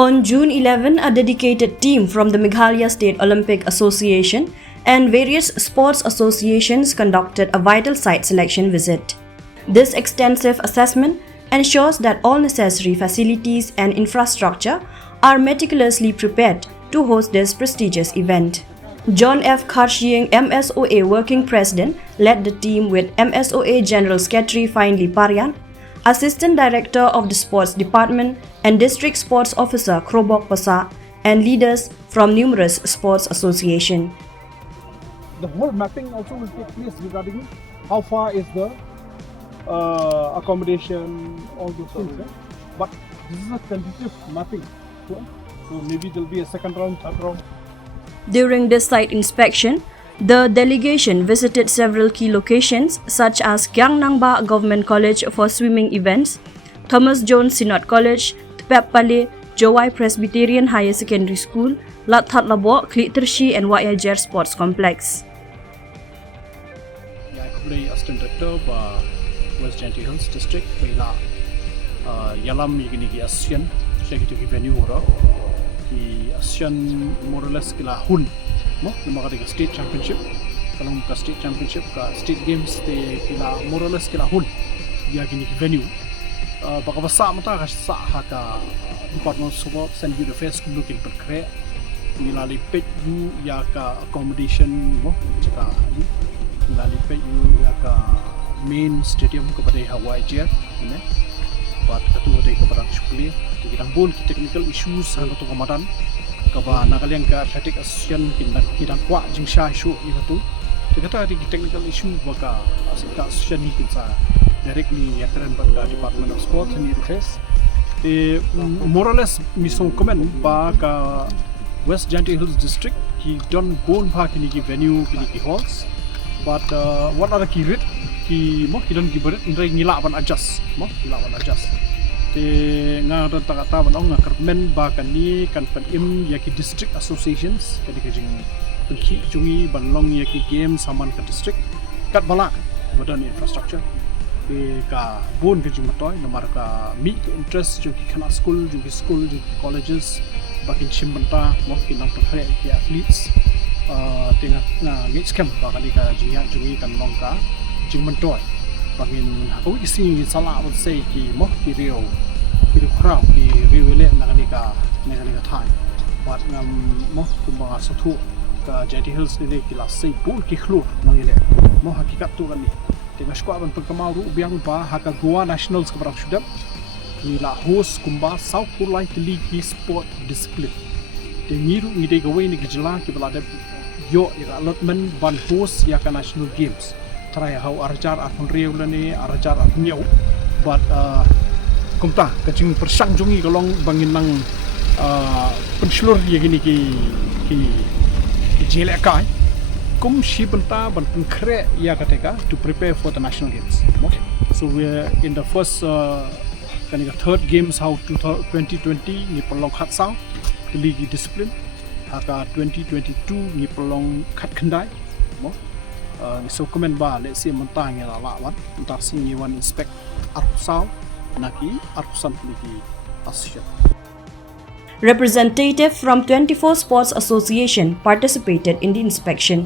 On June 11, a dedicated team from the Meghalaya State Olympic Association and various sports associations conducted a vital site selection visit. This extensive assessment ensures that all necessary facilities and infrastructure are meticulously prepared to host this prestigious event. John F. Karshieng, MSOA Working President, led the team with MSOA General Secretary Finely Parian, Assistant Director of the Sports Department and District Sports Officer Krobok Pasa, and leaders from numerous sports associations. The whole mapping also will take place regarding how far is the accommodation, all those things. But this is a tentative mapping. So maybe there will be a second round, third round. During this site inspection, the delegation visited several key locations such as Kyang Nangba Government College for swimming events, Thomas Jones Synod College, Tpep Pale, Jowai Presbyterian Higher Secondary School, Lat That Labok, Klik Tershi and YLJR Sports Complex. Saya Assistant Director ba West Janty Hills District baila yalam igini ki ASEAN executive venue ora ki ASEAN more or less kila hun mo nama ka state championship kalau ka state championship ka state games te kila more or less kila hun ya gini ki venue baka basa mata ka sa haka department of sports and youth affairs looking per kre nila lipet you ya ka accommodation mo jika lalipet you ya ka main stadium kepada YLJR ini buat ketua dari kepada sekolah kita pun technical issues hang ketua kamadan kaba nakaliang ka athletic ASEAN kita kuat jingsha isu itu kita ada technical issue baka ASEAN ni kita directly ya keren baka department of sports and youth affairs more or less misong comment baka West Janty Hills district ki don bon pa kini ki venue kini ki halls but what are the key rate ki mo ki don ki berit ndai ngila ban adjust mo ngila ban adjust te nga don ta ta ban nga kermen ba kan ni kan pen im ya ki district associations kadi kajing pen ki jungi ban long ya ki game saman ka district kat bala badan infrastructure te ka bon kajing matoy nomor ka mi ke interest ju ki kana school ju colleges bakin chimbanta mo ki nang pre ki athletes tengah ngit scam bakal ka jiya jungi kan longka jing mentoy bangin aku isi salah pun say ki mo ki rio crowd ki riwele nakalika thai but ngam mo kumba satu ka Janty Hills ni ki la say pun ki khlu mangile mo hakikat tu kan ni tengah squad ban pengkamau ru biang ba haka Goa Nationals kebarang sudap ni la host kumba South Pulai League sport discipline tengiru ni de gawe ni gejala ki balada yo ira allotment ban host ya ka national games try how arjar atun rew lani arjar at nyau but kumta kacing persang jungi kalong bangin nang penslur ya gini ki jele kai kum shi benta ban penkre ya kateka to prepare for the national games so we are in the first kanika third games how 2020 ni pelong khat sao the league discipline haka 2022 ni pelong khat khandai mo so comment ba let's see mentang ya la wat entar sing one inspect arusau naki arusan ligi ASEAN. Representative from 24 sports association participated in the inspection,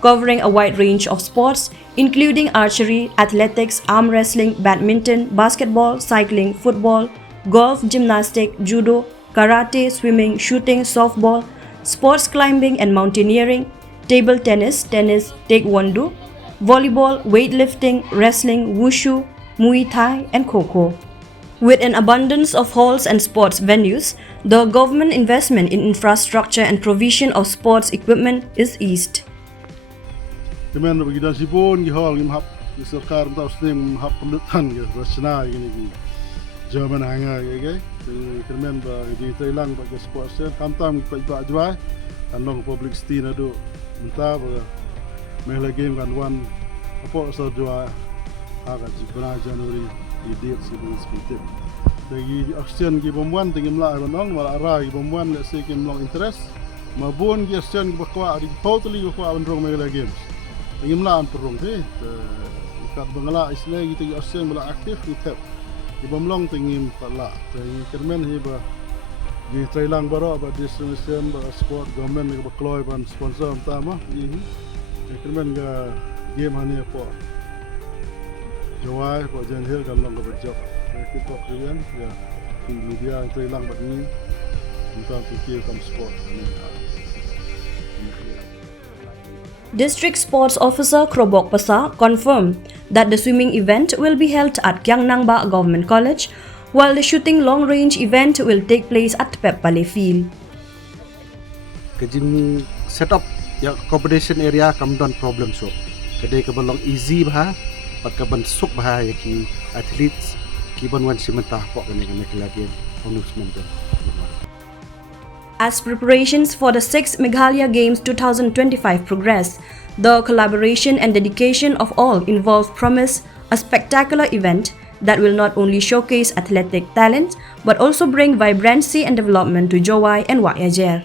covering a wide range of sports including archery, athletics, arm wrestling, badminton, basketball, cycling, football, golf, gymnastics, judo, karate, swimming, shooting, softball, sports climbing and mountaineering, table tennis, taekwondo, volleyball, weightlifting, wrestling, wushu, muay thai and kho-kho. With an abundance of halls and sports venues, the government investment in infrastructure and provision of sports equipment is eased. Kemen bagi dasipun ki hall ki hap ki sarkar ta usne hap pendutan ki rasna ini German hanga ke kemen ba di Thailand ba sports kamtam ki pa jwa kanong public stina do entah ba Meghalaya game kan wan apa so jwa aga jibna Januari di date sebelum seperti dari ASEAN ki bomwan tingim la banong wala ara ki bomwan le se kim long interest mabon ki ASEAN ki bakwa di totally bakwa bandrong Meghalaya games tingim la an perong te kat bangala isla gitu ASEAN bala aktif ki tap di bomlong tingim pala dari kermen he ba di Thailand baru apa di sistem sport government ke berkeluar ban sponsor utama ini kemen ke game hani apa Jawai apa Janhil kan long ke berjok kita kalian ya di media Thailand bat ini tentang fikir kam sport ini. District Sports Officer Krobok Pasa confirmed that the swimming event will be held at Gyangnambak Government College, while the shooting long-range event will take place at Pepale Field. Kejing set up ya competition area come down problem so. Kedai kebalong easy bah, pat kaban suk bah ya ki athletes ki banwan simentah pok kene kene kelagi announcement. As preparations for the 6th Meghalaya Games 2025 progress, the collaboration and dedication of all involved promise a spectacular event that will not only showcase athletic talent but also bring vibrancy and development to Jowai and Wak Yajer.